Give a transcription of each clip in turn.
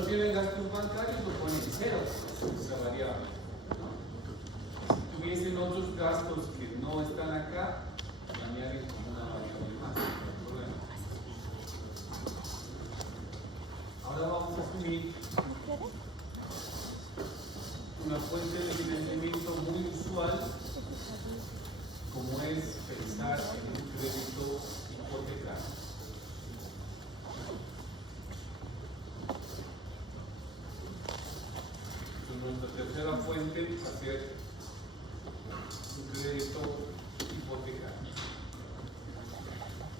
no tienen gastos bancarios, lo ponen cero, esa variable, ¿no? Si tuviesen otros gastos que no están acá, lo añaden como una variable más, no hay problema. Ahora vamos a asumir una fuente de financiamiento muy usual, como es pensar en un crédito hipotecario. Nuestra tercera fuente va a ser un crédito hipotecario.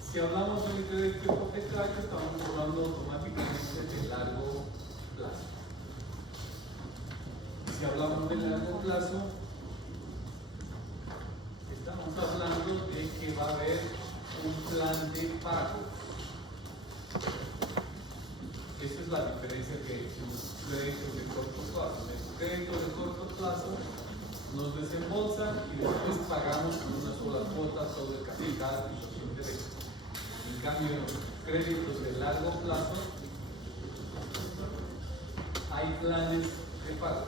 Si hablamos de un crédito hipotecario, estamos hablando automáticamente de largo plazo. Si hablamos de largo plazo, estamos hablando de que va a haber un plan de pago. Esa es la diferencia que los créditos de corto plazo. En el crédito de corto plazo nos desembolsan y después pagamos con una sola cuota todo el capital y los intereses. En cambio, en los créditos de largo plazo hay planes de pago.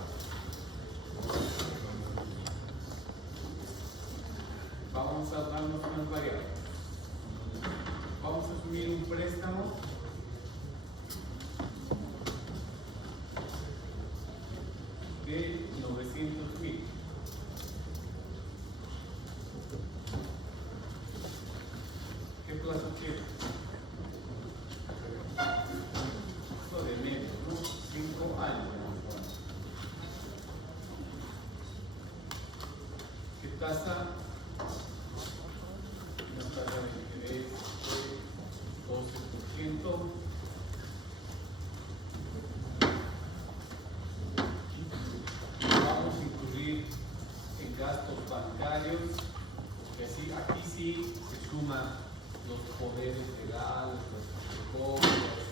Vamos a darnos unas variables. Vamos a asumir un préstamo de 900,000. ¿Qué plazo tiene? Esto de medio, ¿no? 5 años. ¿Qué tasa? Una tasa de interés de 12%. Gastos bancarios, porque así, aquí sí se suman los poderes legales, los protocolos,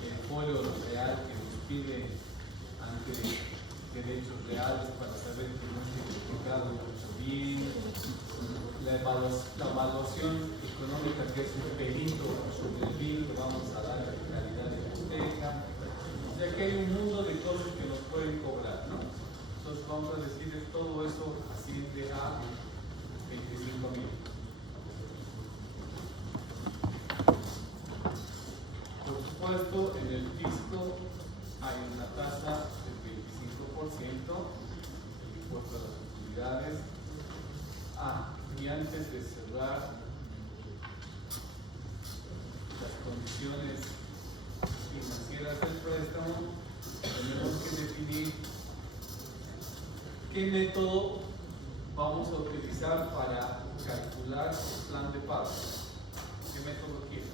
el folio real que nos pide ante derechos reales para saber que no se ha explicado mucho bien, la evaluación económica que es un perito sobre el bien que vamos a dar en calidad de hipoteca. O sea que hay un mundo de cosas que nos pueden cobrar, ¿no? Entonces vamos a decir que todo eso asciende a 25,000. Por supuesto, en el fisco hay una tasa del 25%, el impuesto a las utilidades. Y antes de cerrar las condiciones financieras del préstamo, tenemos que definir ¿qué método vamos a utilizar para calcular el plan de pago? ¿Qué método quiere?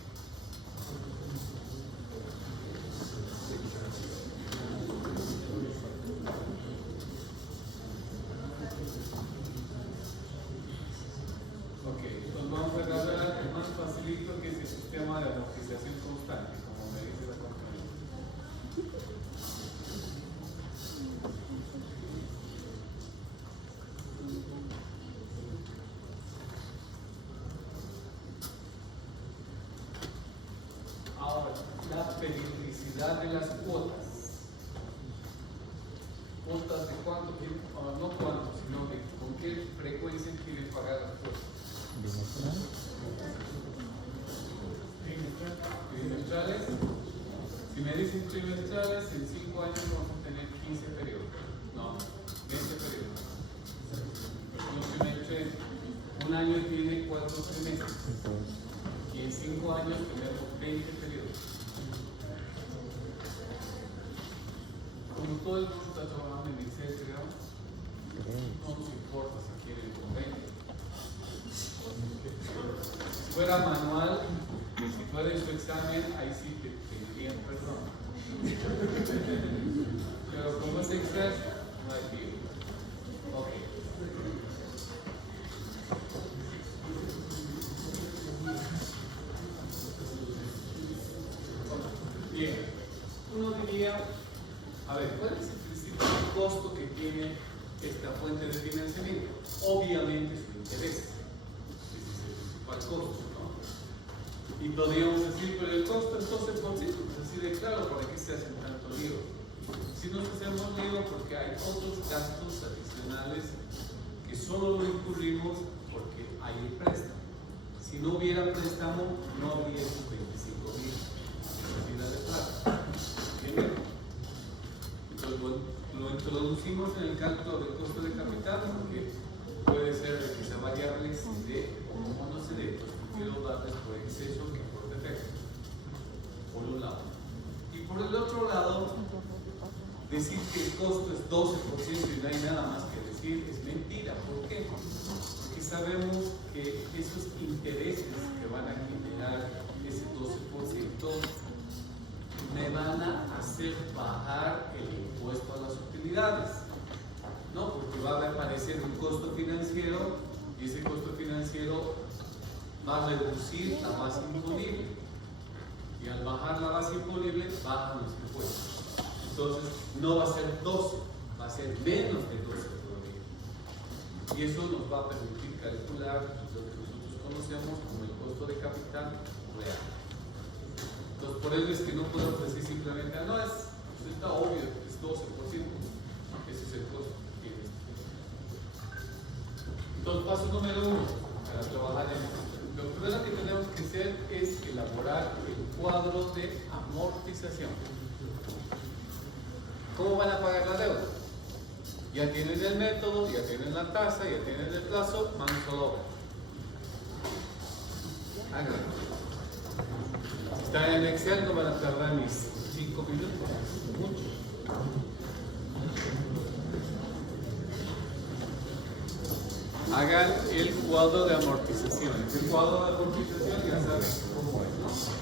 Ok, entonces vamos a agarrar el más facilito, que es el sistema de amortización constante, como me dice la compañía. Ahora, la periodicidad de las cuotas. ¿Cuotas de cuánto? No cuánto, sino de con qué frecuencia quieren pagar las cuotas. Trimestrales. Si me dicen trimestrales, en 5 años vamos a tener 15 periodos. No, 20 periodos. Lo que me dice, un año tiene 4 trimestres. Y en 5 años tenemos 20 periodos. Como todo el mundo está trabajando en Excel, creo, no nos importa si quieren con 20. Si fuera manual, si fuera en su examen, ahí sí te pedirían perdón. Pero como es Excel, no hay lío. Ok. Bien, uno diría, a ver, ¿cuál es el principal costo que tiene esta fuente de financiamiento? Obviamente su interés. Ese es el principal costo, ¿no? Y podríamos decir, pero el costo es 12%, es así de claro, ¿para qué se hacen tanto lío? Si nos hacemos lío porque hay otros gastos adicionales que solo lo incurrimos porque hay el préstamo. Si no hubiera préstamo, no habría esos 25,000 de plata. ¿Entienden? Entonces, bueno, lo introducimos en el cálculo del costo de capital porque puede ser de que esa variable se dé o como no se dé. Pues quiero darles por exceso que por defecto. Por un lado. Y por el otro lado, decir que el costo es 12% y no hay nada más que decir es mentira. ¿Por qué? Porque sabemos que esos intereses que van a generar ese 12% me van a hacer bajar el impuesto a las utilidades, ¿no? Porque va a aparecer un costo financiero y ese costo financiero va a reducir la base imponible y al bajar la base imponible bajan los impuestos. Entonces no va a ser 12, va a ser menos de 12 todavía. Y eso nos va a permitir calcular lo que nosotros conocemos como el costo de capital real. Entonces por eso es que no podemos decir simplemente, no, está obvio, es 12%. Ese es el costo que tiene. Entonces paso número 1 para trabajar en esto. Lo primero que tenemos que hacer es elaborar el cuadro de amortización. ¿Cómo van a pagar la deuda? Ya tienen el método, ya tienen la tasa, ya tienen el plazo, manos a la obra. Háganlo. Si están en Excel no van a tardar ni 5 minutos, mucho. Hagan el cuadro de amortización. El cuadro de amortización ya saben cómo es, ¿no?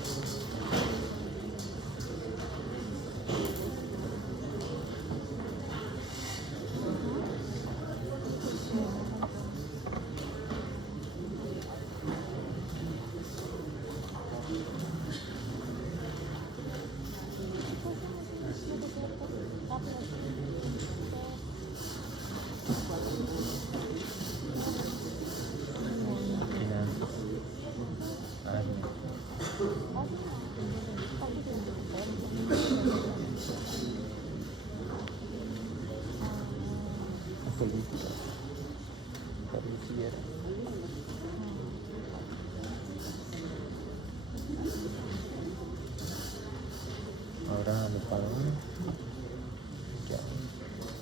Ahora lo pago. Ya.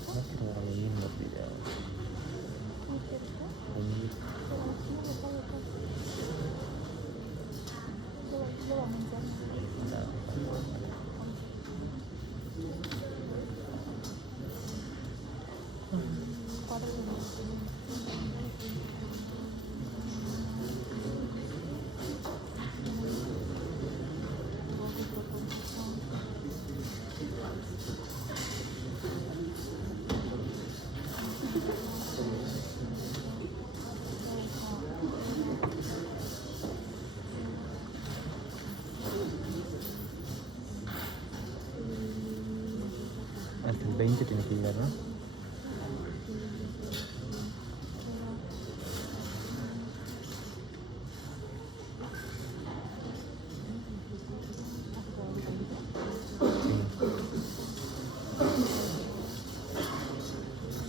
No quiero reír en los videos. Hasta el 20 tiene que llegar, ¿no? Sí.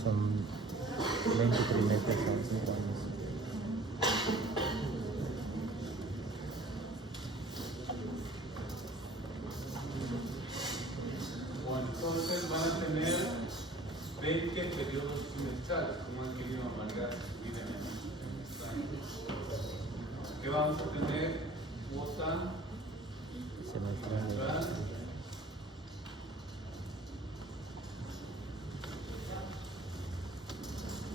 Son 20 trimestres, son 5 años. Bueno, entonces van a tener 20 periodos trimestrales, como han querido amargar su vida en este año. ¿Qué vamos a tener? Cuota semestral,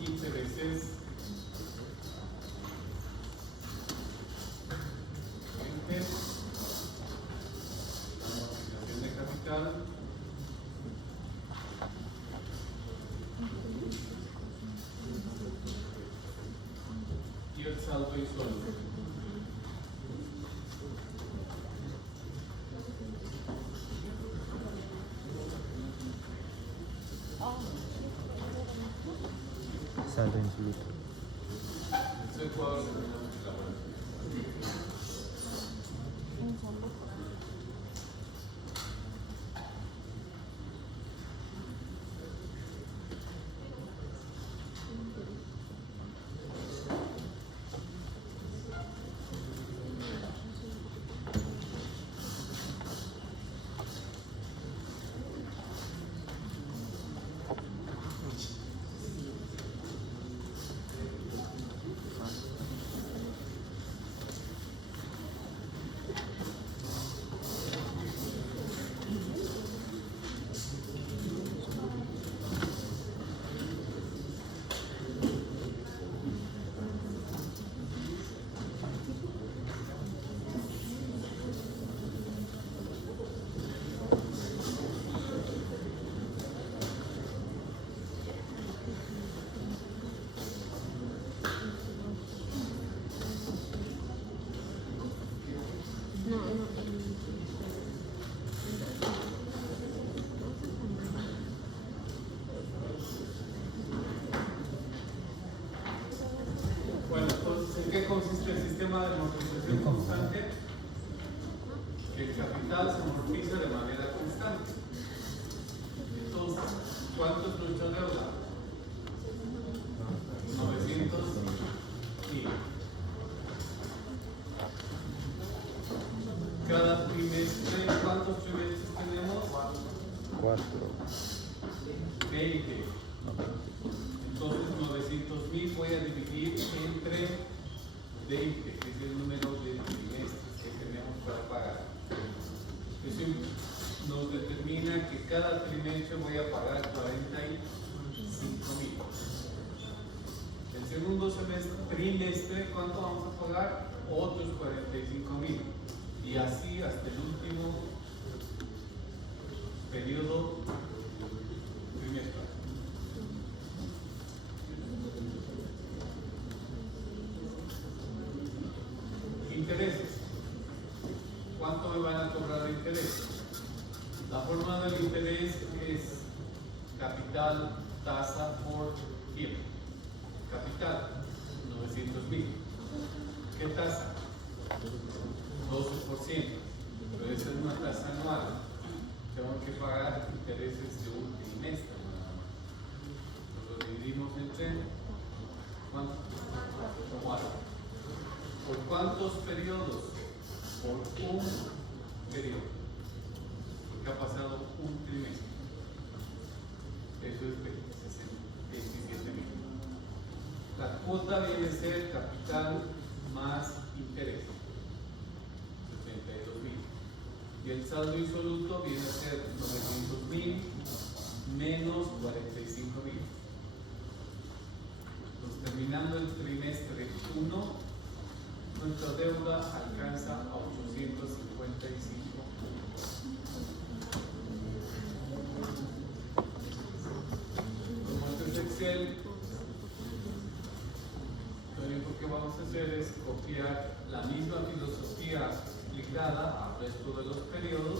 intereses, amortización de capital, y el saldo y sueldo. Saldo infinito. Ese es el cuadro que tenemos que elaborar. ¿Cuánto es nuestra deuda? 900.000. Cada trimestre, ¿cuántos trimestres tenemos? 4. 20. Entonces 900.000 voy a dividir entre 20, que es el número de trimestres que tenemos para pagar. Eso nos determina que cada trimestre voy a pagar 45.000. El segundo trimestre, ¿cuánto vamos a pagar? Otros 45.000. Y así hasta el último periodo trimestral. Intereses. ¿Cuánto me van a cobrar de interés? La forma del interés es capital, tasa por tiempo. Capital, 900.000. ¿Qué tasa? 12%. Pero esa es una tasa anual. Tengo que pagar intereses de un trimestre. Lo dividimos entre ¿cuánto? 4. ¿Por cuántos periodos? Por un periodo. Porque ha pasado un trimestre. Eso es 27.000. La cuota viene a ser capital más interés. 62.000. Y el saldo insoluto viene a ser 900.000 menos 45.000. Entonces, terminando el trimestre 1, nuestra deuda alcanza a 855. Como esto es Excel, lo único que vamos a hacer es copiar la misma filosofía aplicada al resto de los periodos.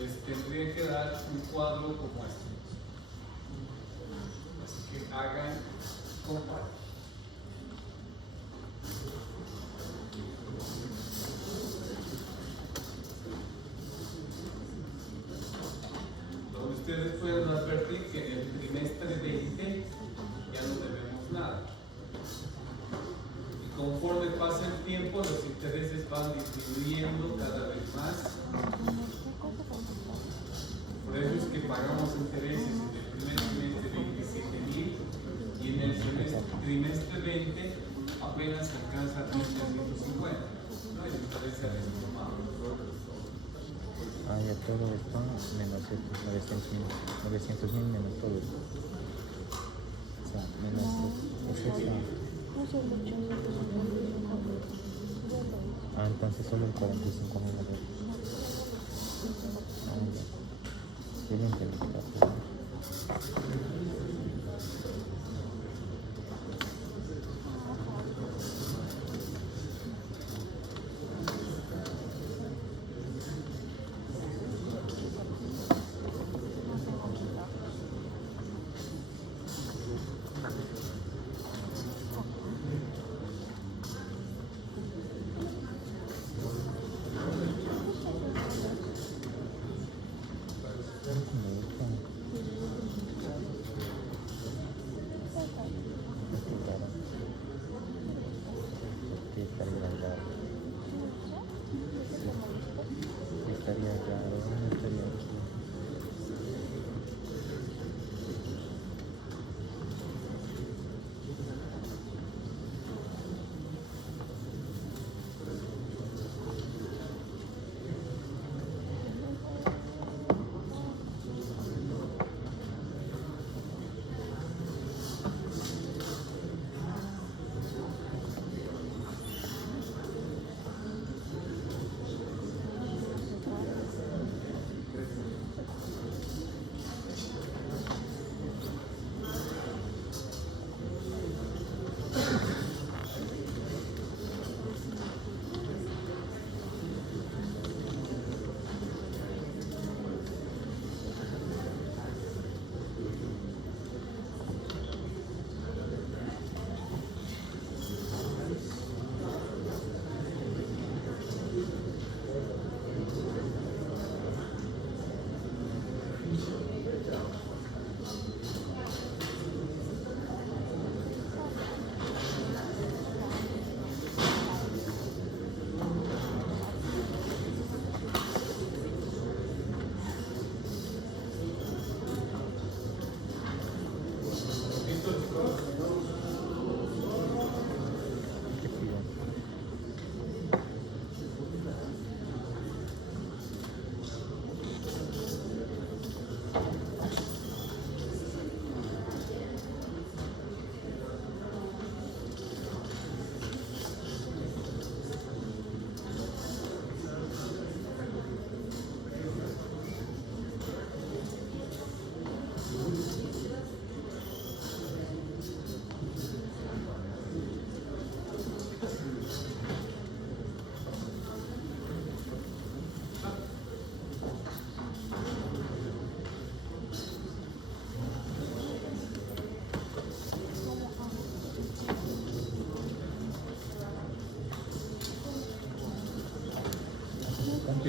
Les tendría que dar un cuadro como este. Así que hagan comparo. Donde ustedes pueden advertir que en el trimestre 20 ya no debemos nada. Y conforme pasa el tiempo, los intereses van disminuyendo cada vez más. Por eso es que pagamos intereses en el primer trimestre 27.000 y en el trimestre 20 apenas alcanza 1.350. No hay diferencia de este formato. Ah, ya todo esto menos estos 900.000 menos todo esto. O sea, menos esta. Ah, entonces solo el 45.000. Ah, ya. Sí, lo entendí.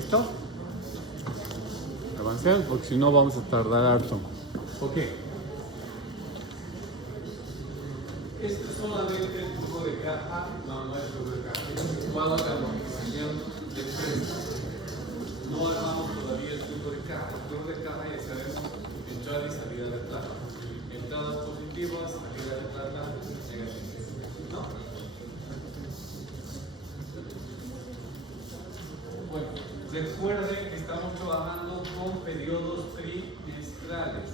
¿Listo? Avancemos porque si no vamos a tardar harto. Ok. Este es solamente el flujo de caja, no es flujo de caja, es situado a la amortización del precio. No armamos todavía el flujo de caja. El flujo de caja ya sabemos entrada y salida de plata. Entradas positivas, salida de plata negativas. ¿No? Bueno, recuerden que estamos trabajando con periodos trimestrales,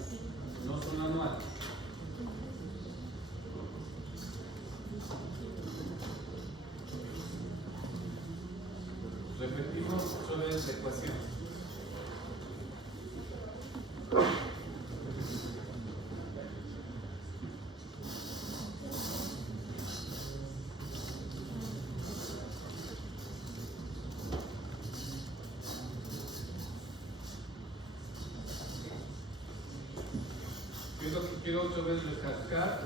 no son anuales. Repetimos sobre esta ecuación. Yo lo que quiero otra vez recalcar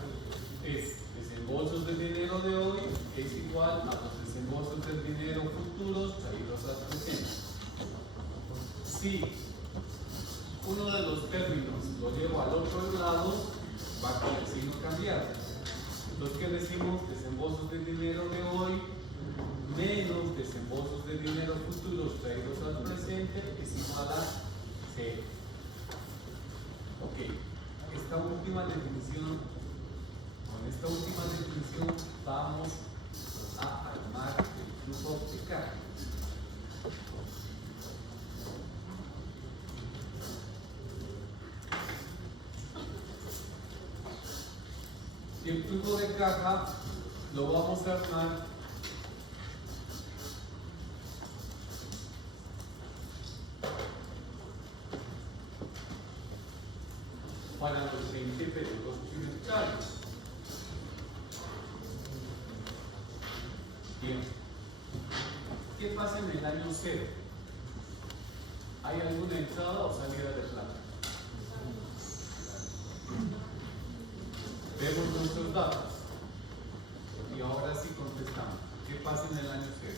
es desembolsos del dinero de hoy es igual a los desembolsos del dinero futuros traídos al presente. Si uno de los términos lo llevo al otro lado, va con el signo cambiado. Entonces, ¿qué decimos? Desembolsos del dinero de hoy menos desembolsos del dinero futuros traídos al presente es igual a 0. Ok. Esta última definición, con esta última definición vamos a armar el flujo de caja. Y el flujo de caja lo vamos a armar para los 20 periodos trimestrales. Bien. ¿Qué pasa en el año 0? ¿Hay alguna entrada o salida de plata? Vemos nuestros datos. Y ahora sí contestamos. ¿Qué pasa en el año 0?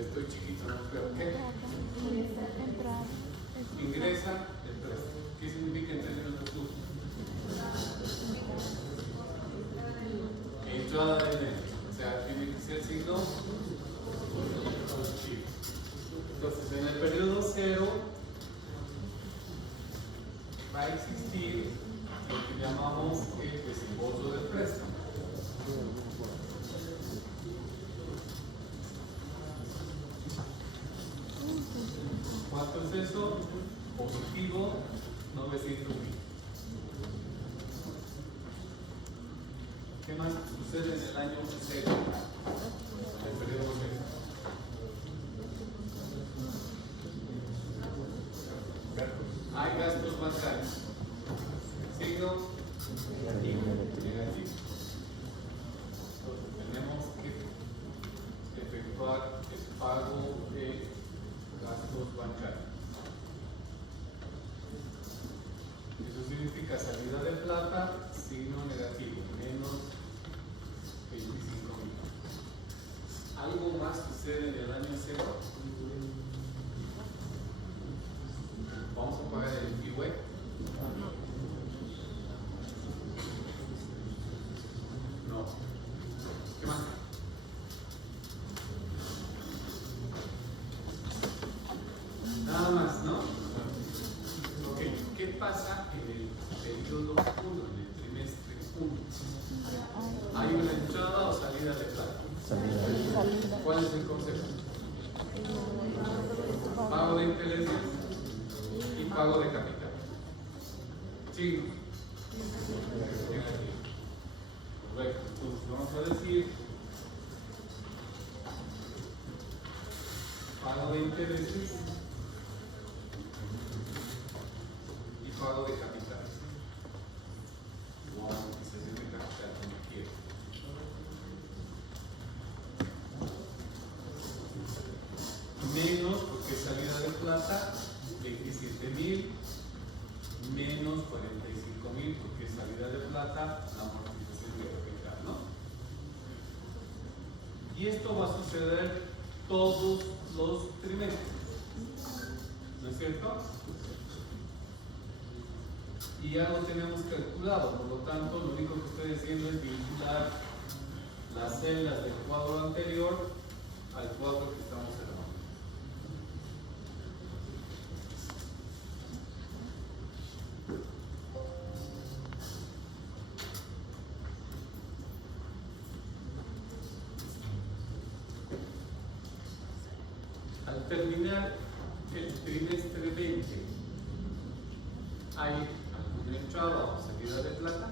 Estoy chiquito, no creo. ¿Qué? Ingresa el préstamo. ¿Qué significa en términos de flujo? Entrada de dinero. O sea, tiene que ser signo positivo. Entonces, en el periodo 0 va a existir lo que llamamos el desembolso del préstamo. ¿Cuánto es eso? Positivo, 900,000. ¿Qué más sucede en el año 0? El periodo 0. Hay gastos bancarios. Signo negativo. Entonces tenemos que efectuar el pago de gastos bancarios. Eso significa salida de plata, signo negativo, menos 25,000. ¿Algo más sucede en el año 0? ¿Vamos a pagar el IWE? No. ¿Qué más? Nada más, ¿no? Ok, ¿qué pasa en el periodo 1, en el trimestre 1? ¿Hay una entrada o salida de plata? Salida. ¿Cuál es el concepto? Pago de intereses y pago de capital. Signo. Negativo. Correcto. Entonces vamos a decir pago de intereses y pago de capital. O amortización de capital, como quiera. Menos, porque salida de plata, 27,000, menos 45,000, porque salida de plata, la Y esto va a suceder todos los trimestres, ¿no es cierto? Y ya lo tenemos calculado, por lo tanto lo único que estoy haciendo es vincular las celdas del cuadro anterior al cuadro que estamos armando. Al terminar el trimestre 20, ¿hay alguna entrada o salida de plata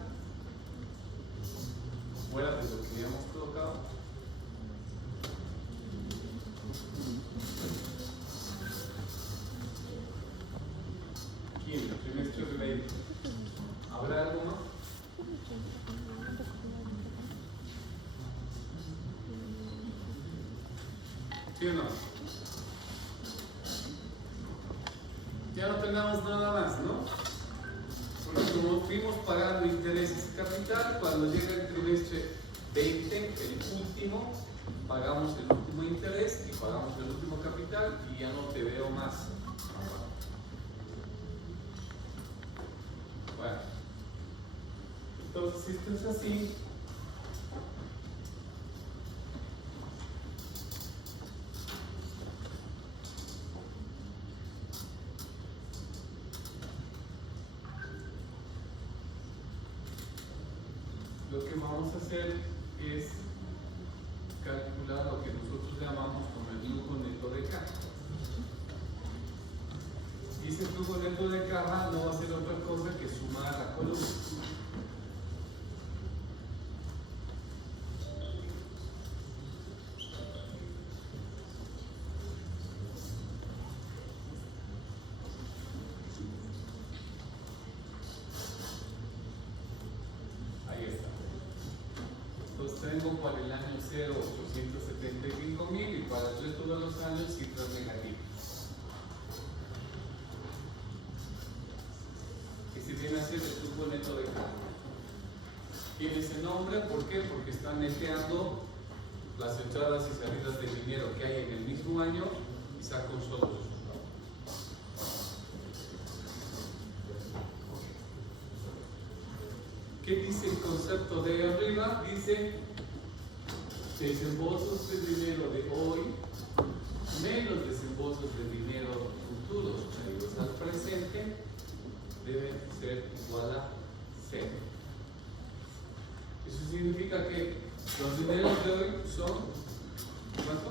fuera de lo que hemos colocado? Aquí en el trimestre 20, ¿habrá algo más? ¿Sí o no? Ya no tenemos nada más, ¿no? Porque como fuimos pagando intereses y capital, cuando llega el trimestre 20, el último, pagamos el último interés y pagamos el último capital y ya no te veo más. Bueno, entonces si esto es así, lo que vamos a hacer es calcular lo que nosotros llamamos como el flujo neto de caja. Y ese flujo neto de caja no va a ser otra cosa que sumar la columna. Tengo para el año 0 875,000 y para el resto de los años cifras negativas. Y si viene a ser el flujo neto de caja. Tiene ese nombre, ¿por qué? Porque están neteando las entradas y salidas de dinero que hay en el mismo año y saca un solo resultado. ¿Qué dice el concepto de arriba? Dice desembolsos de dinero de hoy menos desembolsos de dinero futuros traídos al presente deben ser igual a 0. Eso significa que los dineros de hoy son ¿cuánto?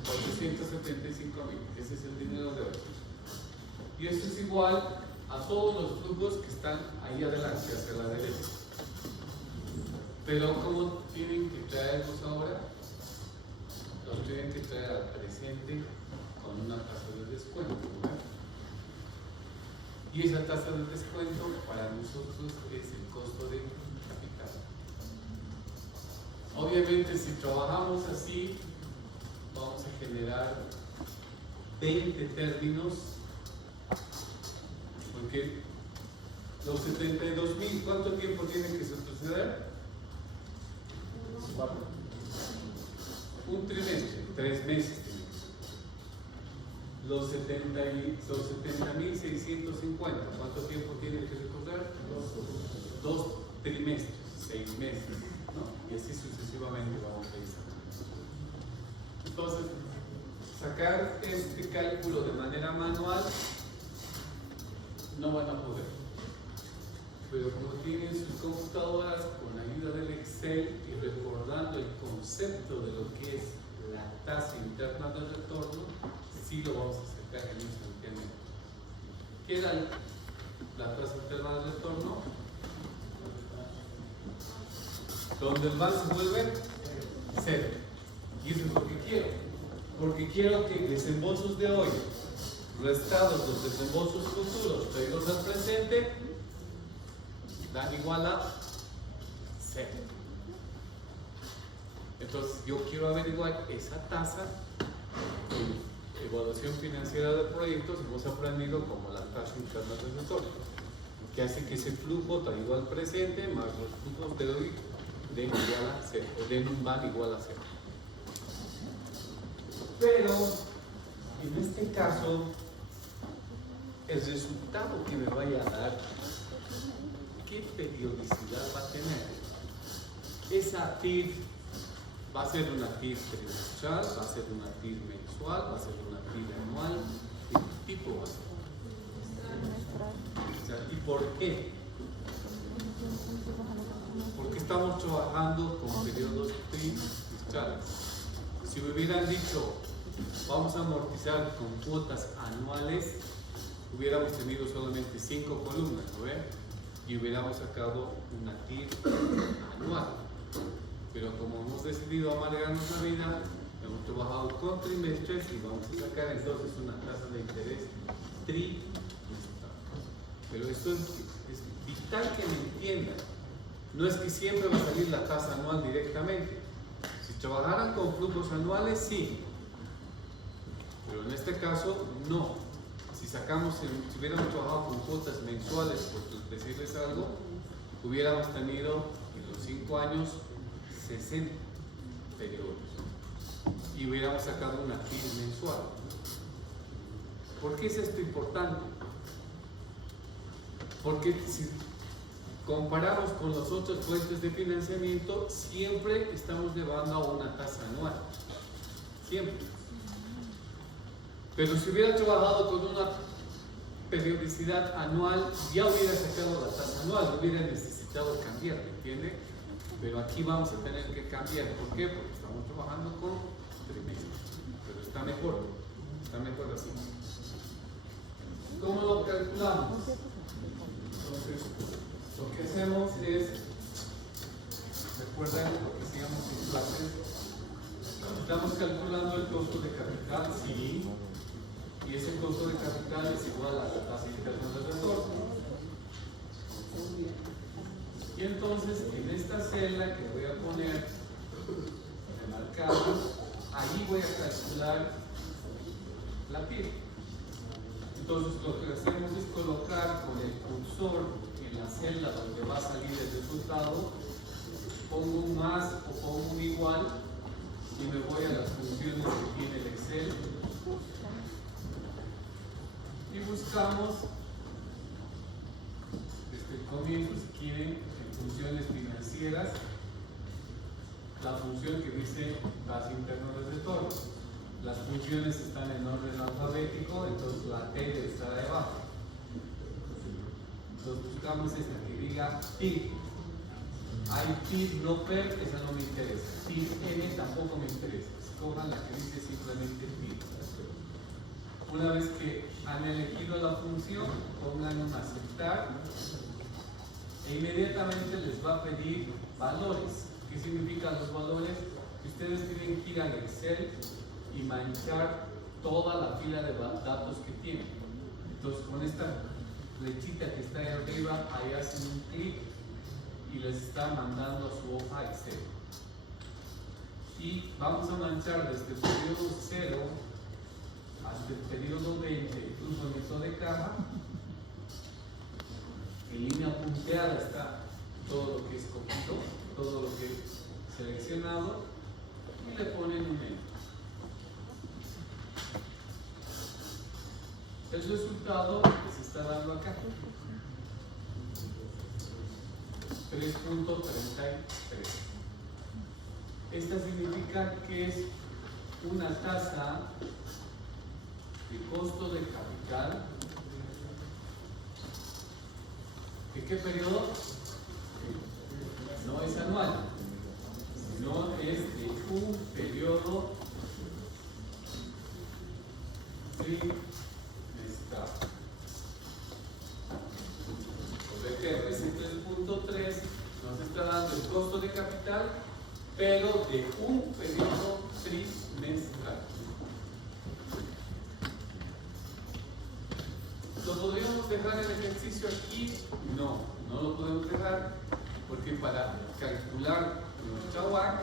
875,000. Ese es el dinero de hoy. Y esto es igual a todos los flujos que están ahí adelante, hacia la derecha. Pero ¿cómo tienen que traerlos ahora? Los tienen que traer al presente con una tasa de descuento, ¿verdad? Y esa tasa de descuento para nosotros es el costo de capital. Obviamente si trabajamos así, vamos a generar 20 términos, porque los 72,000, ¿cuánto tiempo tienen que suceder? Un trimestre, 3 meses. Los 70,650, ¿cuánto tiempo tienen que recorrer? 2 trimestres, 6 meses, ¿no? Y así sucesivamente vamos a ir sacando. Entonces, sacar este cálculo de manera manual no van a poder. Pero como tienen sus computadoras, con ayuda del Excel y recordando el concepto de lo que es la tasa interna de retorno, sí lo vamos a sacar en instantáneamente. ¿Qué era la tasa interna de retorno? Donde el banco se vuelve 0. Y eso es lo que quiero. Porque quiero que desembolsos de hoy, restados los desembolsos futuros, traídos al presente, dan igual a 0. Entonces yo quiero averiguar esa tasa en evaluación financiera de proyectos. Hemos aprendido como la tasa interna de retorno, que hace que ese flujo traído al presente más los flujos de hoy den igual a 0, o den un van igual a 0. Pero en este caso, el resultado que me vaya a dar, ¿qué periodicidad va a tener? Esa TIR va a ser una TIR trimestral, va a ser una TIR mensual, va a ser una TIR anual. ¿Qué tipo va a ser? O sea, ¿y por qué? Porque estamos trabajando con periodos trimestrales. Si me hubieran dicho, vamos a amortizar con cuotas anuales, hubiéramos tenido solamente 5 columnas, ¿no ve? Y hubiéramos sacado una TIR anual. Pero como hemos decidido amargarnos la vida, hemos trabajado con trimestres y vamos a sacar entonces una tasa de interés trimestral. Pero esto es vital que me entiendan. No es que siempre va a salir la tasa anual directamente. Si trabajaran con flujos anuales, sí. Pero en este caso, no. Si hubiéramos trabajado con cuotas mensuales, por decirles algo, hubiéramos tenido en los 5 años 60 periodos y hubiéramos sacado una TIR mensual. ¿Por qué es esto importante? Porque si comparamos con los otros fuentes de financiamiento, siempre estamos llevando a una tasa anual. Siempre. Pero si hubiera trabajado con una periodicidad anual, ya hubiera sacado la tasa anual, no hubiera necesitado cambiar, ¿me entiende? Pero aquí vamos a tener que cambiar. ¿Por qué? Porque estamos trabajando con trimestres. Pero está mejor así. ¿Cómo lo calculamos? Entonces, lo que hacemos es, recuerden lo que hacíamos en clases, estamos calculando el costo de capital, sí, y ese costo de capital es igual a la tasa interna de retorno. Y entonces en esta celda que voy a poner marcado, ahí voy a calcular la PIB. Entonces lo que hacemos es colocar con el cursor en la celda donde va a salir el resultado, pongo un más o pongo un igual y me voy a las funciones que tiene el Excel y buscamos desde el comienzo, si quieren, funciones financieras, la función que dice tasa interna de retorno. Las funciones están en orden alfabético, entonces la T debe estar ahí abajo. Entonces buscamos esta que diga TIR. Hay TIR no PER, esa no me interesa. TIR N tampoco me interesa. Escojan la que dice simplemente TIR. Una vez que han elegido la función, pongan un aceptar. E inmediatamente les va a pedir valores. ¿Qué significan los valores? Que ustedes tienen que ir al Excel y manchar toda la fila de datos que tienen. Entonces con esta flechita que está ahí arriba, ahí hacen un clic y les está mandando a su hoja Excel. Y vamos a manchar desde el periodo 0 hasta el periodo 20, incluso neto de caja. En línea punteada está todo lo que es escogido, todo lo que es seleccionado y le ponen un enter. El resultado que se está dando acá, 3.33. Esta significa que es una tasa de costo de capital. ¿De qué periodo? No es anual, sino es de un periodo trimestral. Ese 3.3 nos está dando el costo de capital, pero de un periodo trimestral. ¿Lo podríamos dejar el ejercicio aquí? No, no lo podemos dejar, porque para calcular nuestra WACC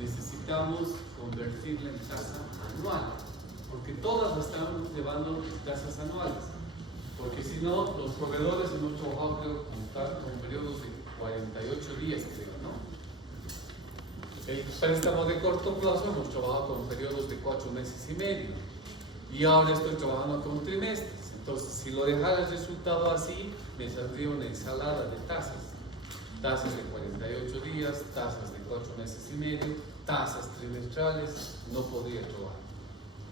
necesitamos convertirla en tasa anual, porque todas están llevando tasas anuales, porque si no, los proveedores en nuestro trabajo creo contar con periodos de 48 días, creo, ¿no? El préstamo de corto plazo hemos trabajado con periodos de 4 meses y medio. Y ahora estoy trabajando con trimestres. Entonces, si lo dejara el resultado así, me saldría una ensalada de tasas. Tasas de 48 días, tasas de 4 meses y medio, tasas trimestrales, no podría trabajar.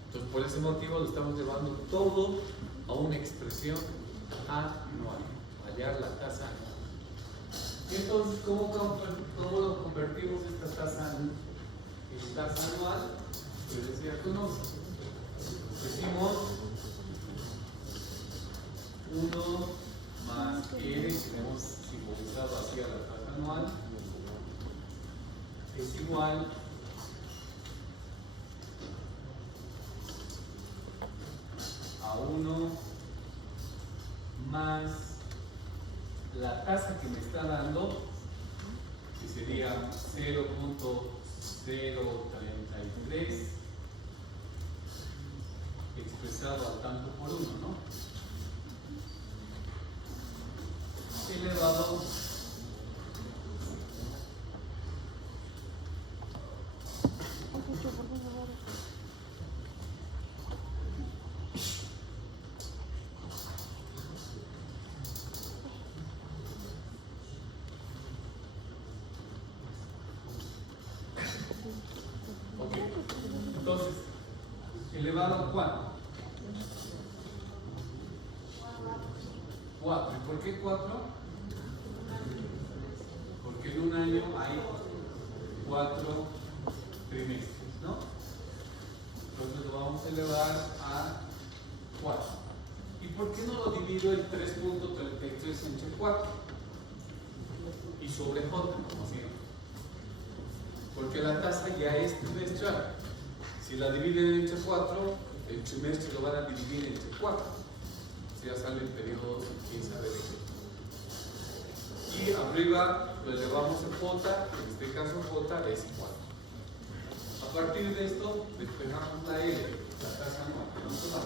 Entonces, por ese motivo lo estamos llevando todo a una expresión anual, hallar la tasa anual. Entonces, ¿cómo lo convertimos esta tasa en tasa anual? Pues decía tu nombre. Decimos 1 más R, que hemos simbolizado así a la tasa anual, es igual a 1 más la tasa que me está dando, que sería 0.033 expresado al tanto por 1, ¿no? Elevado entonces, elevado a ¿cuánto? 4. ¿Y por qué 4? Porque en un año hay 4 trimestres, ¿no? Entonces lo vamos a elevar a 4. ¿Y por qué no lo divido el 3.33 entre 4? Y sobre J, como siempre. Porque la tasa ya es trimestral. Si la dividen entre 4, el trimestre lo van a dividir entre 4. Si ya sale el periodo 15 de decreto. Y arriba lo elevamos a J, en este caso J es 4. A partir de esto, despejamos la L, la tasa anual, que no se va.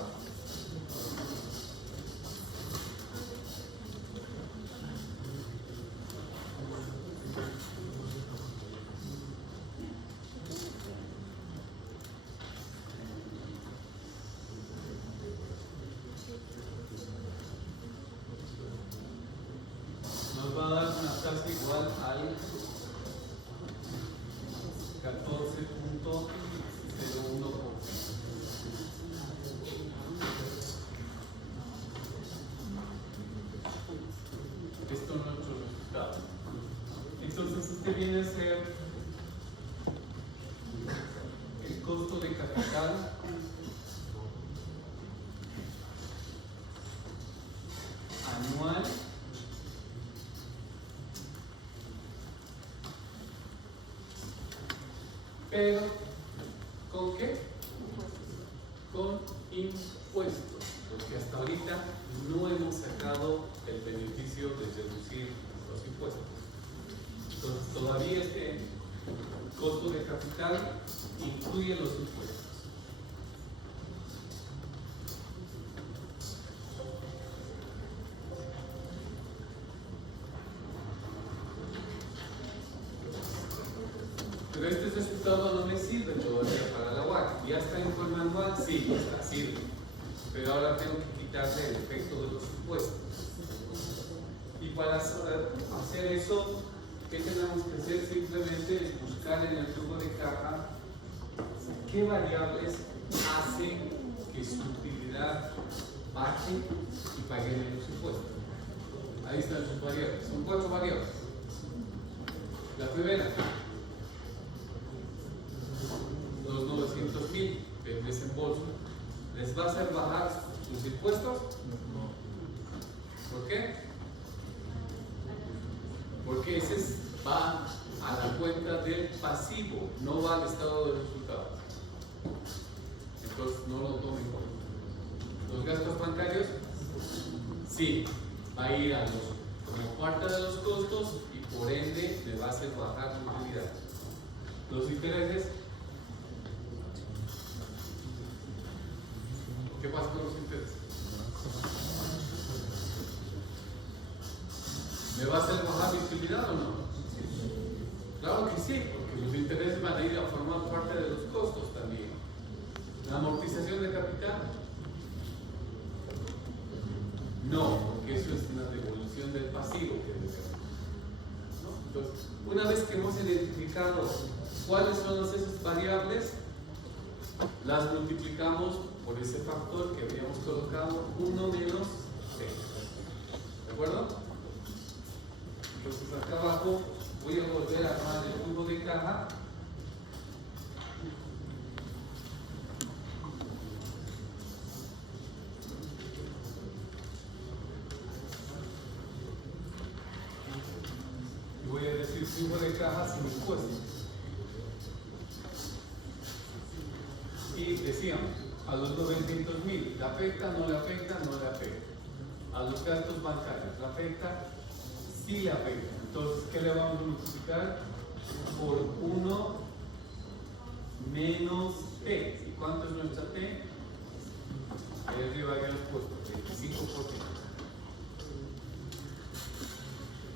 Nos va a dar una tasa igual al 14.01%. Esto es nuestro resultado. Entonces, este viene a ser el costo de capital anual pero ¿con qué? Con impuestos, porque hasta ahorita no hemos sacado el beneficio de reducir los impuestos. Entonces todavía este costo de capital incluye los impuestos. Pero este resultado no me sirve todavía para la UAC. ¿Ya está en forma anual? Sí, ya está, sirve. Pero ahora tengo que quitarle el efecto de los impuestos. Y para hacer eso, ¿qué tenemos que hacer? Simplemente es buscar en el flujo de caja qué variables hacen que su utilidad baje y paguen los impuestos. Ahí están sus variables. Son 4 variables. La primera, los 900.000 del desembolso, ¿les va a hacer bajar sus impuestos? ¿Por qué? Porque ese va a la cuenta del pasivo, no va al estado de resultados. Entonces no lo tomen en cuenta. Los gastos bancarios, sí, va a ir a como parte de los costos y por ende le va a hacer bajar su utilidad. Los intereses, ¿qué pasa con los intereses? ¿Me va a hacer bajar mi utilidad o no? Claro que sí, porque los intereses van a ir a formar parte de los costos también. La amortización de capital. No, porque eso es una devolución del pasivo que debemos, ¿no? Entonces, una vez que hemos identificado cuáles son esas variables, las multiplicamos por ese factor que habíamos colocado, 1 menos T. ¿De acuerdo? Entonces acá abajo voy a volver a armar el flujo de caja. Y voy a decir flujo de caja sin impuestos. Y decíamos, a los 900.000, ¿le afecta? ¿No le afecta? No le afecta. A los gastos bancarios, ¿le afecta? Sí le afecta. Entonces, ¿qué le vamos a multiplicar? Por 1 menos T. ¿Y cuánto es nuestra T? Ahí arriba habíamos puesto 25%.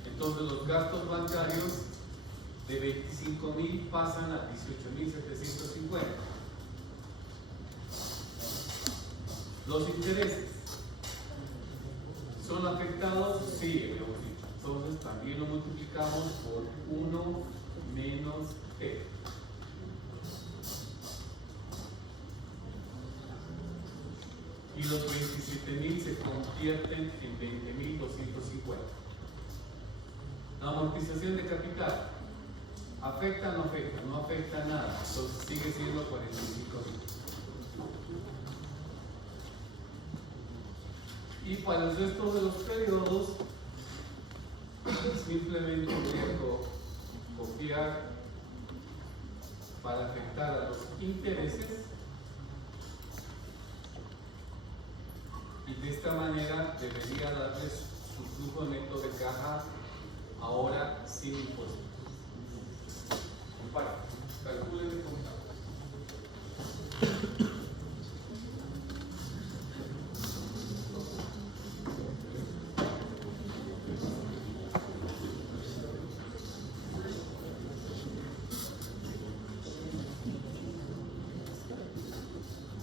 Entonces, los gastos bancarios de 25.000 pasan a 18.750. Los intereses son afectados, sí, habíamos dicho. Entonces también lo multiplicamos por 1 menos T. Y los 27.000 se convierten en 20.250. La amortización de capital, ¿afecta o no afecta? No afecta nada, entonces sigue siendo 45.000. Y para el resto de los periodos, simplemente voy a copiar para afectar a los intereses. Y de esta manera debería darles su flujo neto de caja ahora sin impuestos. Compara, calculen de contado.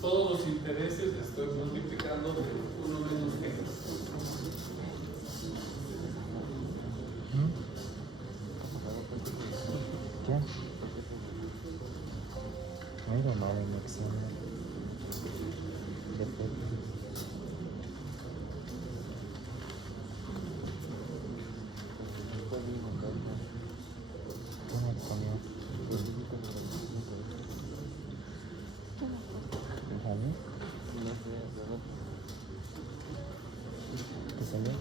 Todos los intereses estoy multiplicando por 1 menos T. ¿Qué? I don't know in Excel. ¿Qué salió?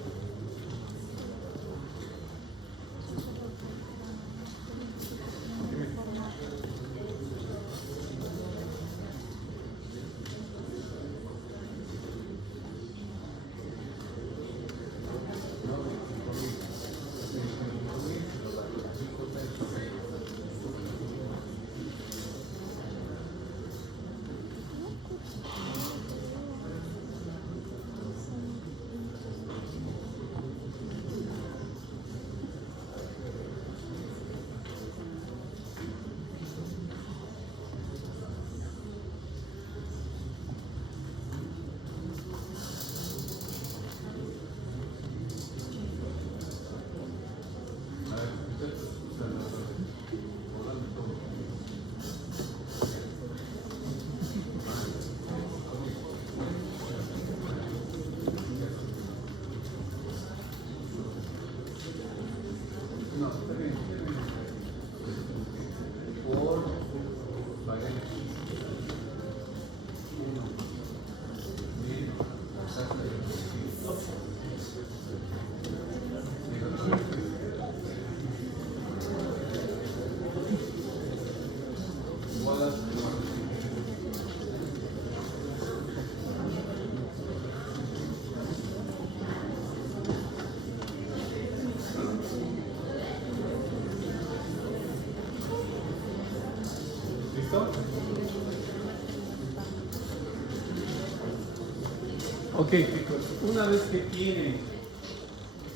Ok, chicos, una vez que tienen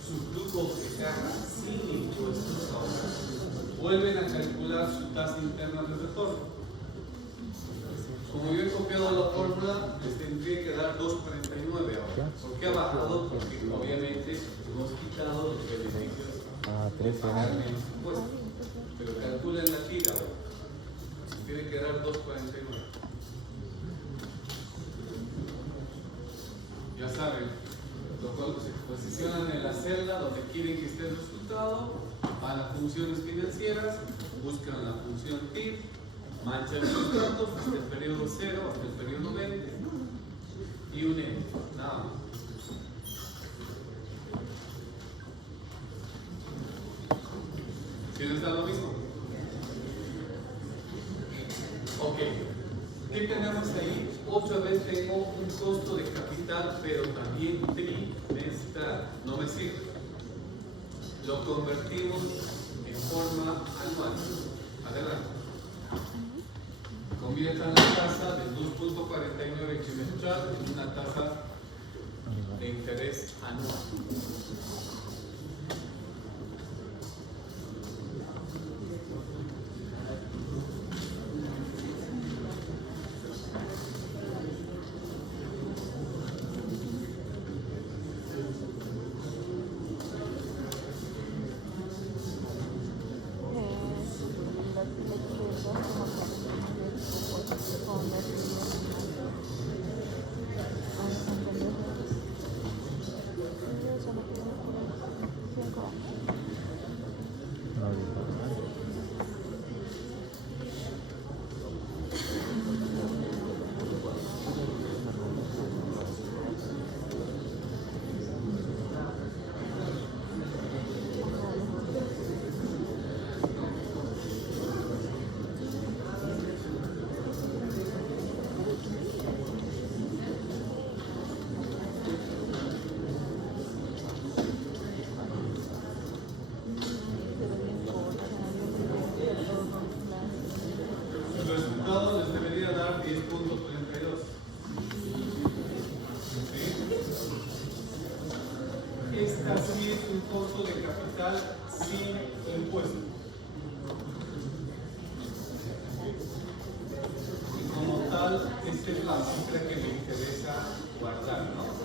su flujo de caja sin impuestos ahora, vuelven a calcular su tasa interna de retorno. Como yo he copiado la fórmula, les tendría que dar 2.49 ahora. ¿Por qué ha bajado? Porque obviamente hemos quitado los beneficios de pagar menos impuestos. Pero calculen la tira ahora. Tiene que dar 2.49. Ya saben, se posicionan en la celda donde quieren que esté el resultado, van a funciones financieras, buscan la función TIF, manchan los datos desde el periodo 0 hasta el periodo 20 y un N, nada más. ¿Sí les da lo mismo? Ok. ¿Qué tenemos ahí? Otra vez tengo un costo de capital, pero también trimestral. No me sirve. Lo convertimos en forma anual. Adelante. Conviertan la tasa del 2.49 trimestral en una tasa de interés anual. Así es un costo de capital sin impuestos. Y como tal, esta es la cifra que me interesa guardar, ¿no?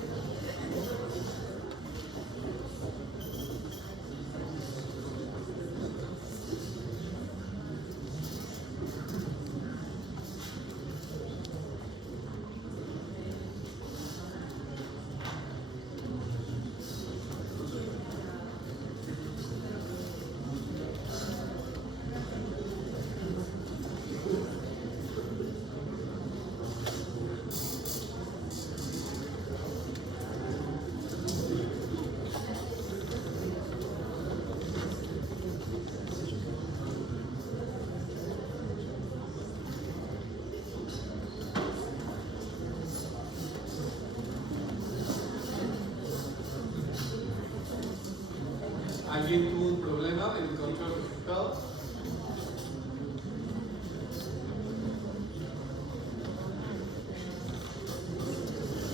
¿Alguien tuvo un problema en encontrar el resultado?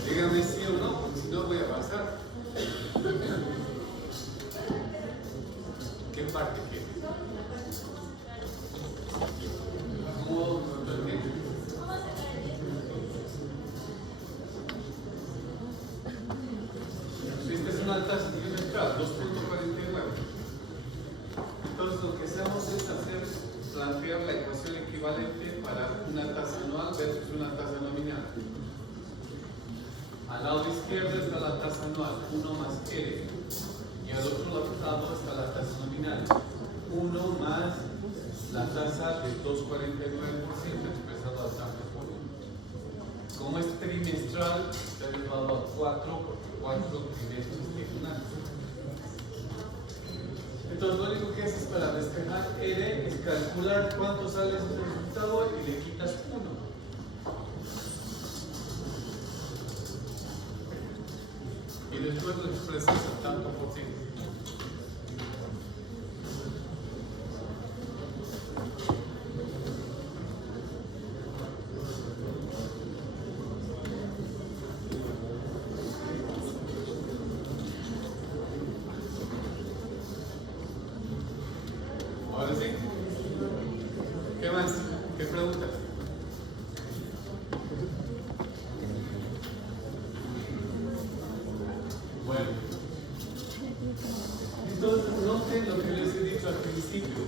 Dígame sí o no, porque si no voy a avanzar. ¿Qué parte quiere? ¿Cómo encontrar el tiempo? Esta es una tasa trimestral, 2.49. Entonces lo que hacemos es plantear la ecuación equivalente para una tasa anual versus una tasa nominal. Al lado izquierdo está la tasa anual, 1 más R. Y al otro lado está la tasa nominal, 1 más la tasa del 2.49% expresado al cambio por 1. Como es trimestral, está elevado a 4 porque 4 trimestres tiene un año. Entonces lo único que haces para despejar R es calcular cuánto sale ese resultado y le quitas 1. Y después lo expresas al tanto por ciento. Ahora sí. Entonces, noten lo que les he dicho al principio.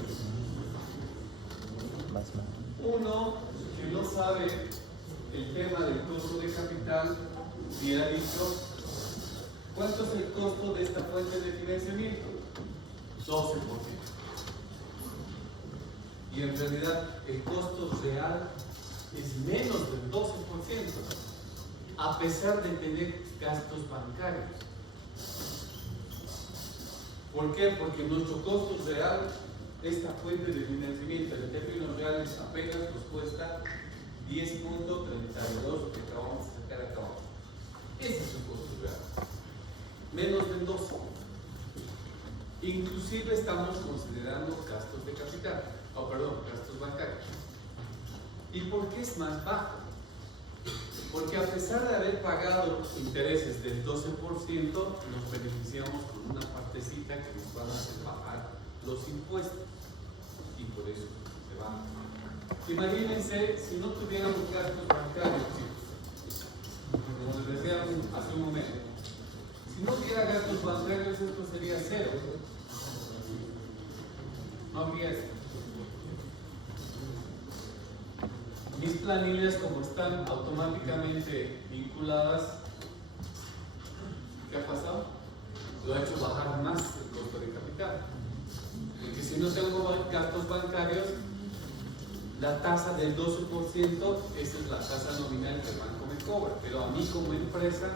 Uno que no sabe el tema del costo de capital, y ha dicho, ¿cuánto es el costo de esta fuente de financiamiento? 12%. Y en realidad el costo real es menos del 12%, a pesar de tener gastos bancarios. ¿Por qué? Porque nuestro costo real, esta fuente de financiamiento en términos reales apenas nos cuesta 10.32 que acabamos de sacar acá abajo. Ese es un costo real. Menos del 12%. Inclusive estamos considerando gastos de capital, gastos bancarios. ¿Y por qué es más bajo? Porque a pesar de haber pagado intereses del 12%, nos beneficiamos con una partecita que nos van a hacer bajar los impuestos. Y por eso se van. Imagínense si no tuviéramos gastos bancarios, chicos. Como les decía hace un momento. Si no hubiera gastos bancarios, esto sería cero. No habría esto. Mis planillas, como están automáticamente vinculadas, ¿qué ha pasado? Lo ha hecho bajar más el costo de capital. Porque si no tengo gastos bancarios, la tasa del 12%, esa es la tasa nominal que el banco me cobra. Pero a mí como empresa,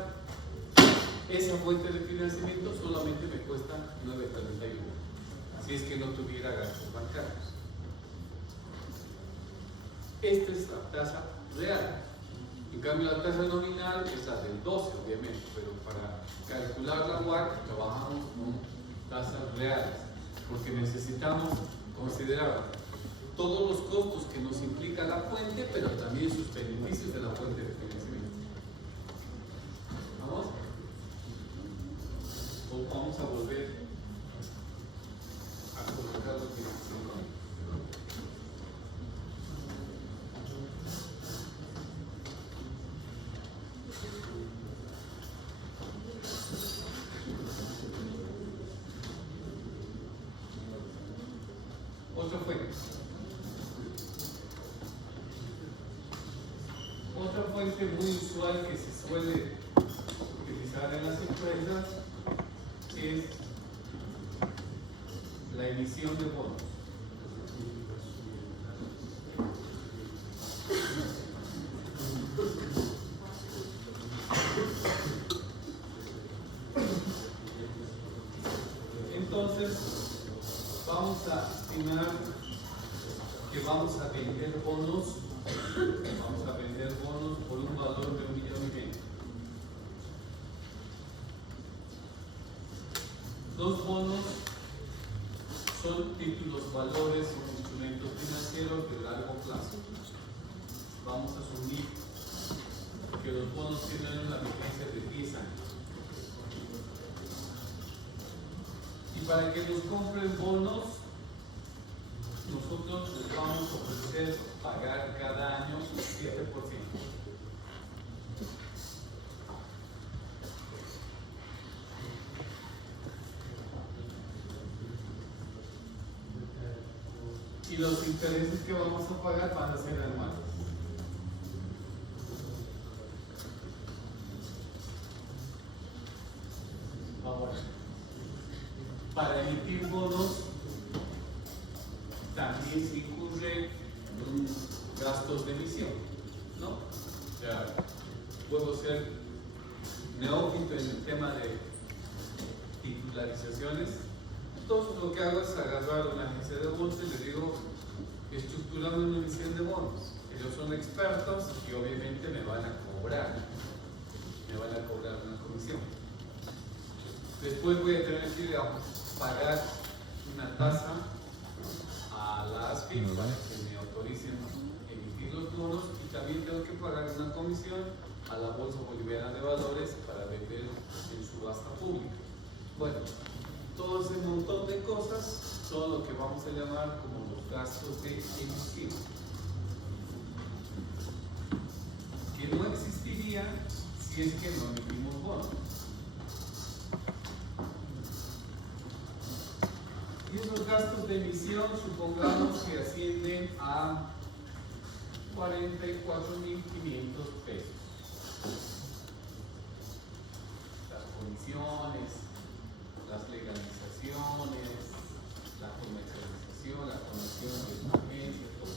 esa fuente de financiamiento solamente me cuesta 9.31, si es que no tuviera gastos bancarios. Esta es la tasa real. En cambio, la tasa nominal es la del 12, obviamente, pero para calcular la WACC trabajamos con tasas reales, porque necesitamos considerar todos los costos que nos implica la fuente, pero también sus beneficios de la fuente de financiamiento. ¿Vamos? O vamos a volver a colocar lo que otra fuente muy usual que se suele utilizar en las empresas es la emisión de bonos. Entonces, vamos a estimar que vamos a vender bonos. Vamos a vender bonos por un valor de 1,5 millones. Los bonos son títulos, valores o instrumentos financieros de largo plazo. Vamos a asumir que los bonos tienen una vigencia de 10 años. Y para que nos compren bonos, nosotros les vamos a ofrecer pagar cada año 7%. Y los intereses que vamos a pagar van a ser anuales. Ahora, para emitir bonos también se incurre en gastos de emisión, ¿no? O sea, puedo ser neófito en el tema de titularizaciones. Entonces lo que hago es agarrar una agencia de bonos y le digo, estructurando una emisión de bonos. Ellos son expertos y obviamente me van a cobrar una comisión. Después voy a tener que ir a pagar una tasa a la ASFIX para que me autoricen emitir los bonos, y también tengo que pagar una comisión a la Bolsa Boliviana de Valores para vender en subasta pública. Bueno, todo ese montón de cosas son lo que vamos a llamar como los gastos de emisión, que no existirían si es que no emitimos bonos. Y esos gastos de emisión, supongamos que ascienden a 44.500 pesos. Las comisiones, las legalizaciones, la comercialización, la conexión de la agencia, todo.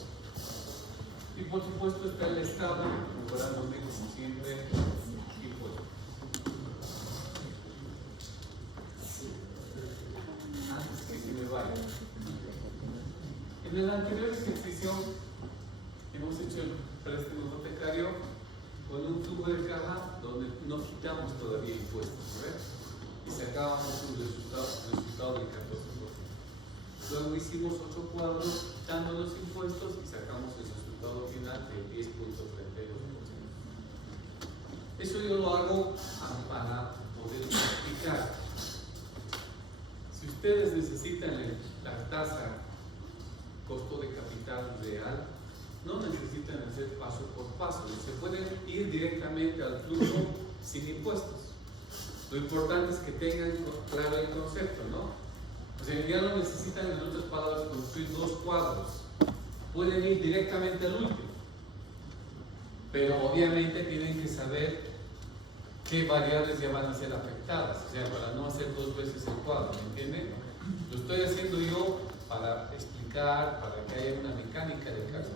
Y por supuesto está el Estado cobrándome como siempre impuestos. Antes que se me vaya. En el anterior ejercicio hemos hecho el préstamo hipotecario con un flujo de caja donde no quitamos todavía impuestos, ¿verdad? Y sacábamos un resultado del 14%. Luego hicimos 8 cuadros quitando los impuestos y sacamos el resultado final del 10.32%. Eso yo lo hago para poder explicar. Si ustedes necesitan la tasa costo de capital real, no necesitan hacer paso por paso, se pueden ir directamente al flujo sin impuestos. Lo importante es que tengan claro el concepto, ¿no? O sea, ya no necesitan, en otras palabras, construir 2 cuadros. Pueden ir directamente al último. Pero obviamente tienen que saber qué variables ya van a ser afectadas. O sea, para no hacer 2 veces el cuadro, ¿me entienden? Lo estoy haciendo yo para explicar, para que haya una mecánica del caso.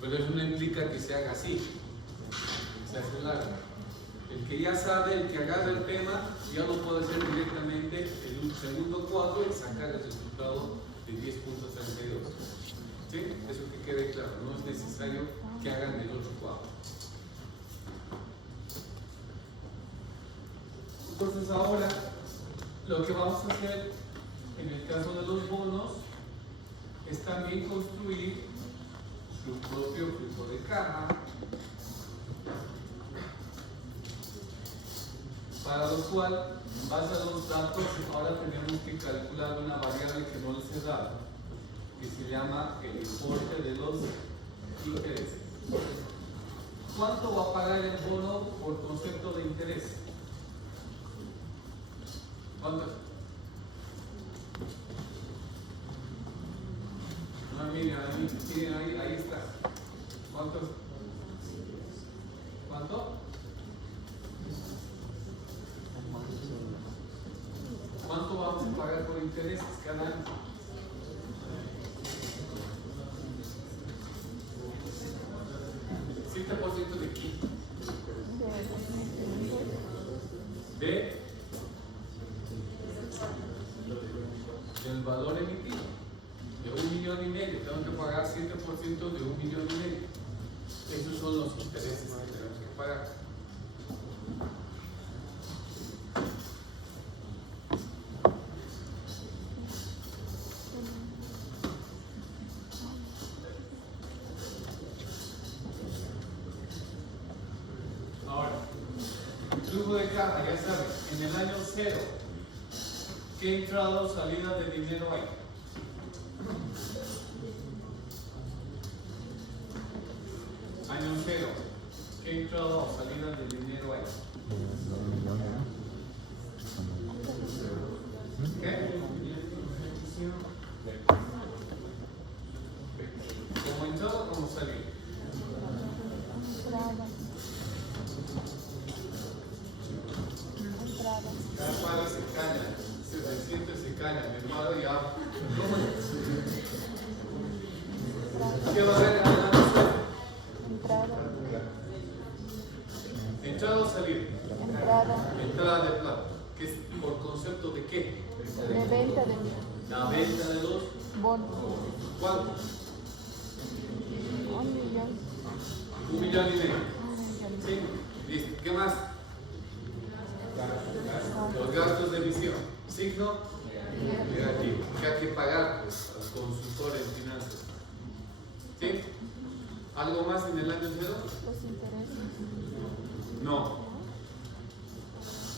Pero eso no implica que se haga así, que se hace largo. El que ya sabe, el que agarra el tema, ya lo puede hacer directamente en un segundo cuadro y sacar el resultado de 10.32. ¿Sí? Eso que quede claro, no es necesario que hagan el otro cuadro. Entonces ahora, lo que vamos a hacer en el caso de los bonos es también construir su propio flujo de caja, para lo cual, en base a los datos, ahora tenemos que calcular una variable que no les he dado, que se llama el importe de los intereses. ¿Cuánto va a pagar el bono por concepto de interés? ¿Cuánto? No, miren, ahí está. ¿Cuánto? ¿Cuánto? ¿Cuánto vamos a pagar por intereses cada año? ¿7% de qué? Del valor emitido. De 1,5 millones, tengo que pagar 7% de 1,5 millones. Esos son los intereses que tenemos que pagar. Ahora, flujo de caja, ya saben, en el año 0, ¿qué entrada o salida de dinero hay? Año 0, ¿qué entrada o salida de dinero hay? ¿Qué? ¿Cómo entrada o como salida? Cada padre se calla, se siente, se calla, mi hermano ya. ¿Qué va a haber en el año 0? Entrada o salida. Entrada de plata. ¿Qué es por concepto de qué? De venta de La venta de los bonos. ¿cuánto? 1 millón. 1,5 millones. Sí, listo. ¿Qué más? Los gastos de emisión. Signo negativo. Que hay que pagar pues, al consultor en finanzas. ¿Sí? ¿Algo más en el año 0? Los intereses. No.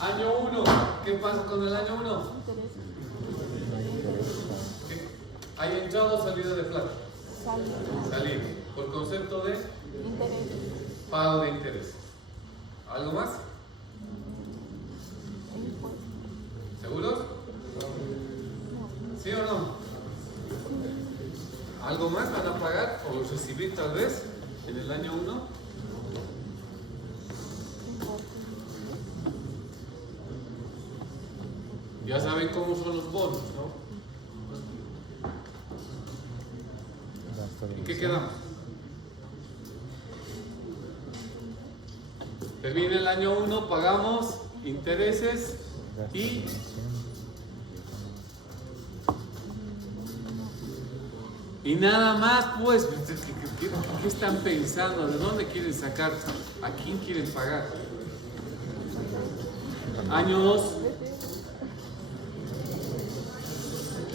Año 1. ¿Qué pasa con el año 1? Intereses. ¿Hay entrada o salida de plata? Salida. Salida. Por concepto de Intereses. pago de interés. ¿Algo más? Impuestos. ¿Seguros? No. ¿Sí o no? ¿Algo más van a pagar o recibir tal vez en el año 1? Ya saben cómo son los bonos, ¿no? Gasto de ¿En qué emisión. quedamos? Termina el año 1, pagamos intereses Gasto de y emisión. nada más, pues. ¿Qué están pensando? ¿De dónde quieren sacar? ¿A quién quieren pagar? Año 2,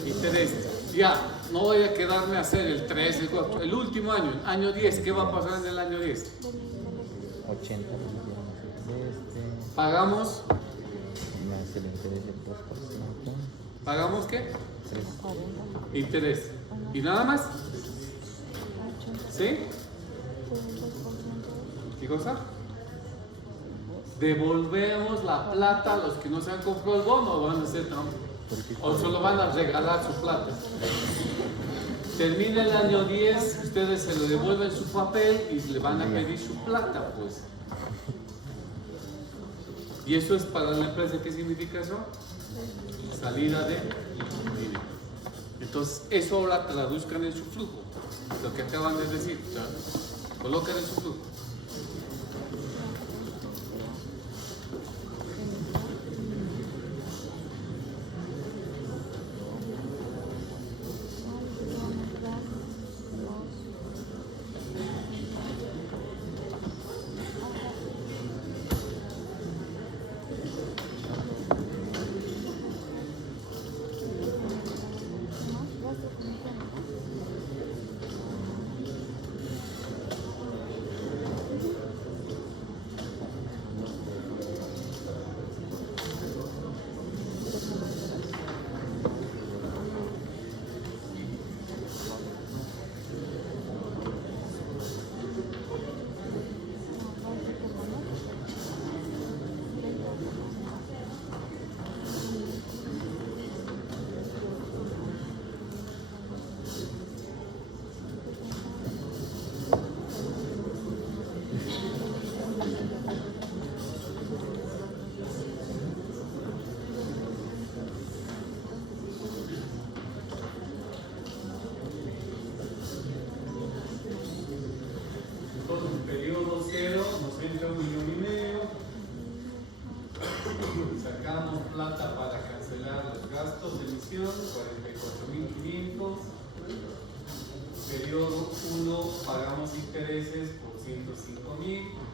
interés. Ya, no voy a quedarme a hacer el 3, el 4, el último año, año 10. ¿Qué va a pasar en el año 10? 80 este, Pagamos, más el interés del 2%, ¿pagamos qué? 3. Interés. ¿Y nada más? ¿Sí? ¿Qué cosa? Devolvemos la plata a los que no se han comprado el bono o van a hacer trampa. O solo van a regalar su plata. Termina el año 10, ustedes se le devuelven su papel y le van a pedir su plata, pues. ¿Y eso es para la empresa? ¿Qué significa eso? Salida de dinero. Entonces, eso ahora traduzcan en su flujo. Lo que acaban de decir, ¿ya? Colocan en su flujo. Sacamos plata para cancelar los gastos de emisión, 44.500. Periodo 1, pagamos intereses por 105.000.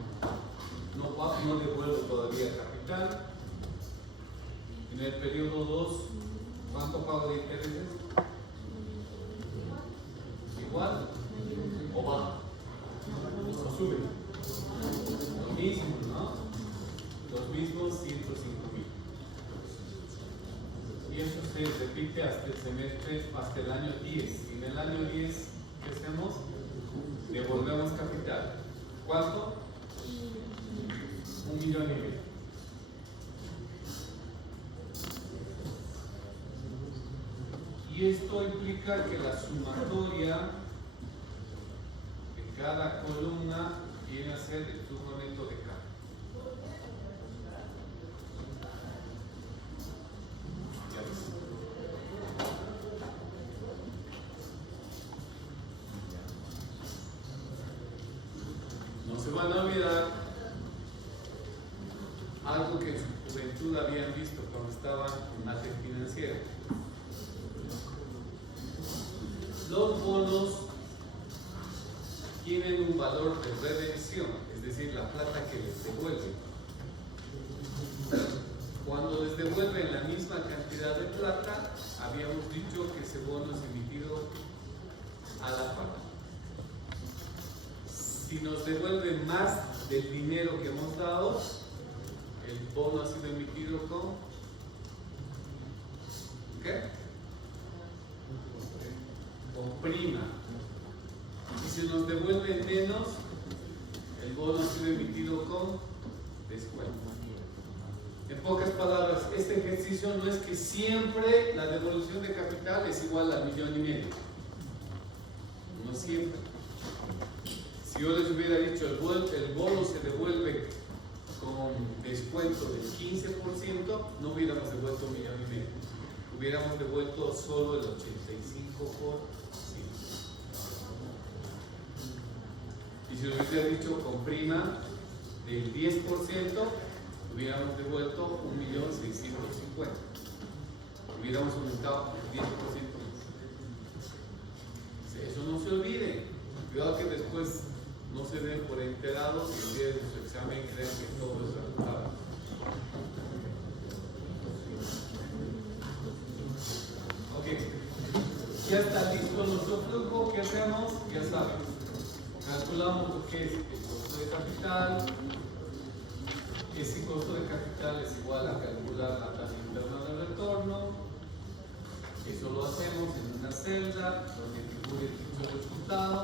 No devuelvo todavía capital. En el periodo 2, ¿cuánto pago de intereses? ¿Igual? ¿O baja? ¿O sube? Lo mismo, ¿no? Los mismos 105.000. Y eso se repite hasta el semestre, hasta el año 10. Y en el año 10, ¿qué hacemos? Devolvemos capital. ¿Cuánto? 1,5 millones. Y esto implica que la sumatoria de cada columna viene a ser el flujo neto de cambio. No se van a olvidar algo que en su juventud habían visto cuando estaban en la financiera. Los bonos tienen un valor de redención, es decir, la plata que les devuelven. Cuando les devuelven la misma cantidad de plata, habíamos dicho que ese bono es emitido a la par. Si nos devuelven más del dinero que hemos dado, el bono ha sido emitido con ¿qué? Con prima. Y si nos devuelven menos, el bono ha sido emitido con descuento. En pocas palabras, este ejercicio no es que siempre la devolución de capital es igual al 1,5 millones. como siempre. Si yo les hubiera dicho el bono se devuelve con descuento del 15%, no hubiéramos devuelto 1,5 millones. Hubiéramos devuelto solo el 85%. Y si les hubiera dicho con prima del 10%, hubiéramos devuelto 1,650,000. Hubiéramos aumentado el 10%. Eso no se olvide. Cuidado que después no se den por enterados y el día de su examen crean que todo es resultado. Ok, ya está listo nuestro flujo. ¿Qué hacemos? Ya saben, calculamos lo que es el costo de capital. Ese costo de capital es igual a calcular la tasa interna de retorno. Eso lo hacemos en una celda donde figure dicho resultado.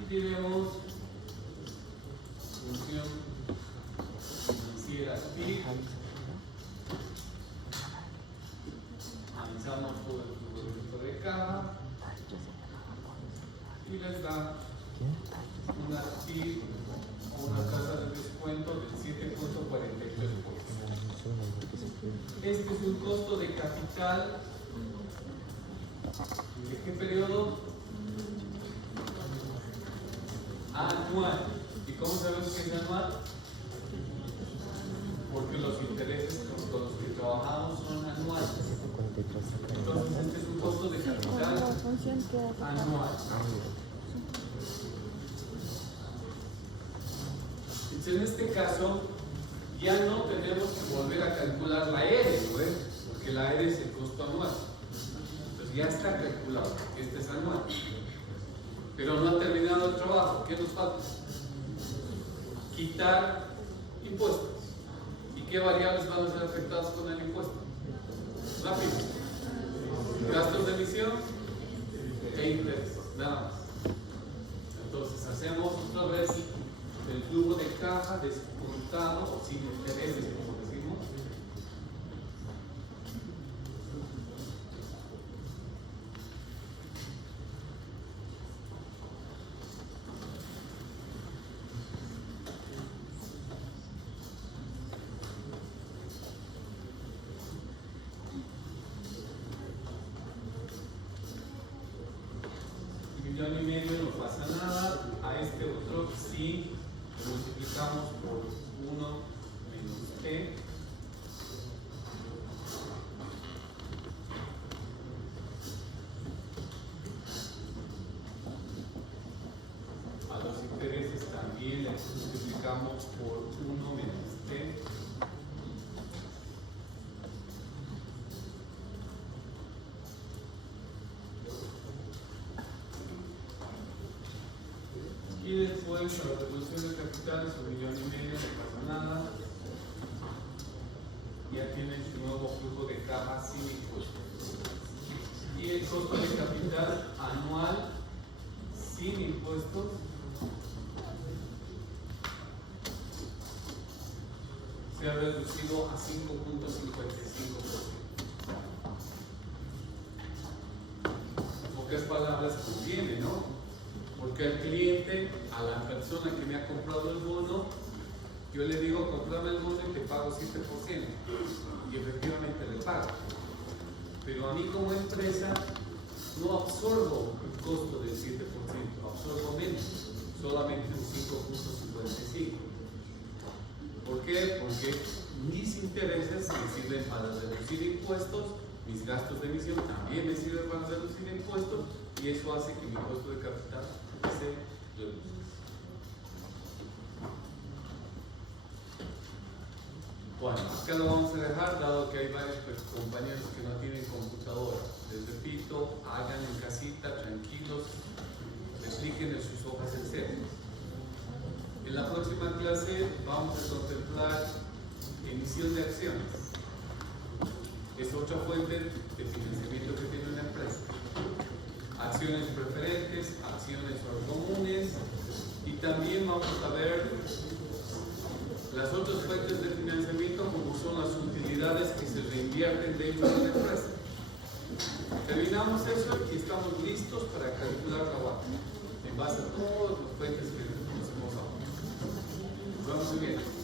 Y diremos función financiera PIB. Analizamos todo el flujo de caja y les da una PIB o una tasa de descuento del 7.43%. Este es un costo de capital. ¿De qué periodo? Anual. ¿Y cómo sabemos que es anual? Porque los intereses con los que trabajamos son anuales. Entonces este es un costo de capital anual. Entonces en este caso ya no tenemos que volver a calcular la ERE, porque la ERE es el costo anual. Entonces ya está calculado, este es anual. Pero no ha terminado el trabajo. ¿Qué nos falta? Quitar impuestos. ¿Y qué variables van a ser afectadas con el impuesto? Rápido. Gastos de emisión e intereses. Nada más. Entonces hacemos otra vez el flujo de caja descontado o sin intereses, como decimos. $1,5 millones no pasa nada. A este otro sí lo multiplicamos por 1 menos T. A los intereses también les multiplicamos por 1 menos T. Y después a la reducción de capital es $1,5 millones, no pasa nada. Ya tienen su nuevo flujo de caja sin impuestos. Y el costo de capital anual sin impuestos se ha reducido a 5.55%. Pocas palabras conviene, ¿no? Porque al cliente, a la persona que me ha comprado el bono, yo le digo, comprame el bono y te pago 7%. Y efectivamente le pago. Pero a mí como empresa no absorbo el costo del 7%, absorbo menos, solamente un 5.55%. ¿Por qué? Porque mis intereses me sirven para reducir impuestos, mis gastos de emisión también me sirven para reducir impuestos, y eso hace que mi costo de capital se reduzca. Bueno, acá lo vamos a dejar, dado que hay varios compañeros que no tienen computadora. Les repito, hagan en casita, tranquilos, expliquen en sus hojas Excel. En la próxima clase vamos a contemplar emisión de acciones. Es otra fuente de financiamiento que tiene una empresa. Acciones preferentes, acciones comunes, y también vamos a ver las otras fuentes de financiamiento, como son las utilidades que se reinvierten dentro de la empresa. Terminamos eso y estamos listos para calcular la WAT en base a todos los fuentes que conocemos ahora. Nos vamos muy bien.